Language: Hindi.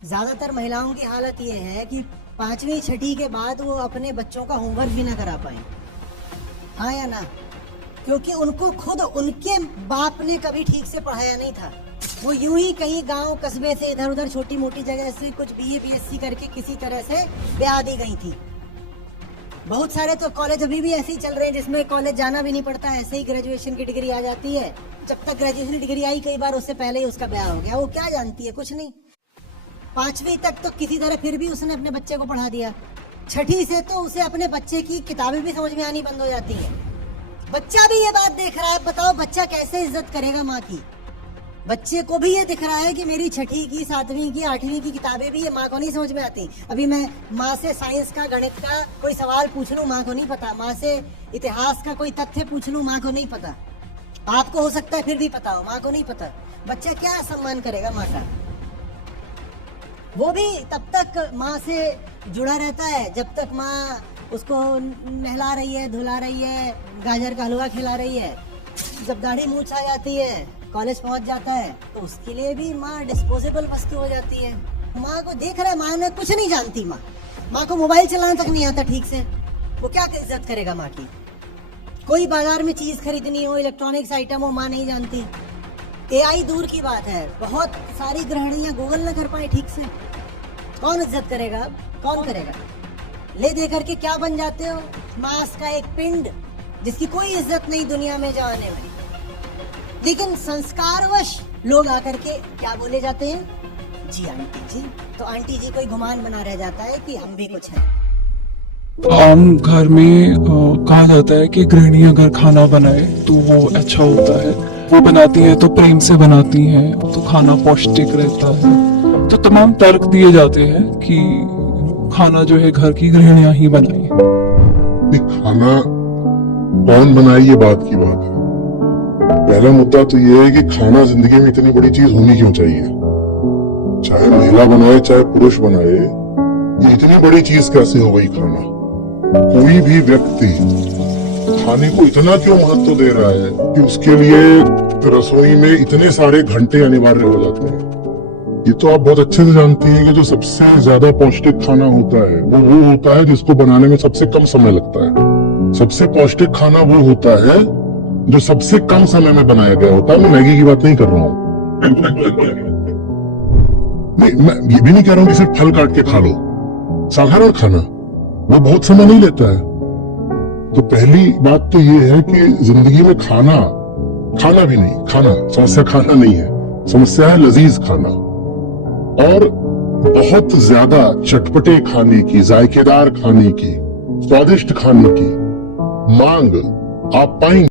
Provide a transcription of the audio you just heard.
ज्यादातर महिलाओं की हालत ये है कि 5वीं 6ठी के बाद वो अपने बच्चों का होमवर्क भी ना करा पाए। हाँ या ना? क्योंकि उनको खुद उनके बाप ने कभी ठीक से पढ़ाया नहीं था। वो यूं ही कहीं गांव कस्बे से इधर उधर छोटी मोटी जगह से कुछ BA BSc करके किसी तरह से ब्याह दी गई थी। बहुत सारे तो कॉलेज अभी भी ऐसे ही चल रहे हैं जिसमें कॉलेज जाना भी नहीं पड़ता, ऐसे ही ग्रेजुएशन की डिग्री आ जाती है। जब तक ग्रेजुएशन की डिग्री आई कई बार उससे पहले ही उसका ब्याह हो गया। वो क्या जानती है? कुछ नहीं। 5वीं तक तो किसी तरह फिर भी उसने अपने बच्चे को पढ़ा दिया। 6ठी से तो उसे अपने बच्चे की किताबें भी समझ में आनी बंद हो जाती है। बच्चा भी ये बात देख रहा है, बताओ बच्चा कैसे इज्जत करेगा माँ की? बच्चे को भी ये दिख रहा है कि मेरी 6ठी की 7वीं की 8वीं की किताबें भी ये माँ को नहीं समझ में आती। अभी मैं माँ से साइंस का गणित का कोई सवाल पूछ लूँ, माँ को नहीं पता। माँ से इतिहास का कोई तथ्य पूछ लूँ, माँ को नहीं पता। आपको हो सकता है फिर भी पता हो, माँ को नहीं पता। बच्चा क्या सम्मान करेगा माँ का? वो भी तब तक माँ से जुड़ा रहता है जब तक माँ उसको नहला रही है, धुला रही है, गाजर का हलवा खिला रही है। जब दाढ़ी मूंछ आ जाती है, कॉलेज पहुंच जाता है, तो उसके लिए भी माँ डिस्पोजेबल वस्तु हो जाती है। माँ को देख रहा है, माँ ने कुछ नहीं जानती। माँ को मोबाइल चलाना तक नहीं आता ठीक से। वो क्या इज्जत करेगा माँ की? कोई बाजार में चीज खरीदनी हो, इलेक्ट्रॉनिक्स आइटम हो, माँ नहीं जानती। AI दूर की बात है, बहुत सारी गृहिणियां गूगल न कर पाए ठीक से। कौन इज्जत करेगा? कौन करेगा? ले दे करके क्या बन जाते हो? मांस का एक पिंड जिसकी कोई इज्जत नहीं दुनिया में जाने में। लेकिन संस्कारवश लोग आकर के क्या बोले जाते हैं? जी आंटी जी। तो आंटी जी कोई गुमान बना रह जाता है कि हम भी कुछ हैं। आम घर में कहा जाता है कि गृहिणियां अगर खाना बनाए तो वो अच्छा होता है। वो बनाती है तो प्रेम से बनाती हैं, तो खाना पौष्टिक रहता है। तो तमाम तर्क दिए जाते हैं कि खाना जो है घर की गृहिणियां ही बनाए। खाना कौन बनाए ये बात की बात है। पहला मुद्दा तो ये है कि खाना जिंदगी में इतनी बड़ी चीज होनी क्यों चाहिए? चाहे महिला बनाए चाहे पुरुष बनाए, ये इतनी बड़ी चीज कैसे हो गई खाना? कोई भी व्यक्ति खाने को इतना क्यों महत्व दे रहा है कि उसके लिए रसोई में इतने सारे घंटे अनिवार्य हो जाते हैं? ये तो आप बहुत अच्छे से जानती हैं कि जो सबसे ज्यादा पौष्टिक खाना होता है वो होता है जिसको बनाने में सबसे कम समय लगता है। सबसे पौष्टिक खाना वो होता है जो सबसे कम समय में बनाया गया होता है। मैं मैगी की बात नहीं कर रहा हूँ। नहीं, मैं ये भी नहीं कह रहा हूँ कि सिर्फ फल काट के खा लो। साधारण खाना वो बहुत समय नहीं लेता है। तो पहली बात तो ये है कि जिंदगी में खाना भी नहीं, खाना समस्या खाना नहीं है, समस्या है लजीज खाना। और बहुत ज्यादा चटपटे खाने की, जायकेदार खाने की, स्वादिष्ट खाने की मांग आप पाएंगे।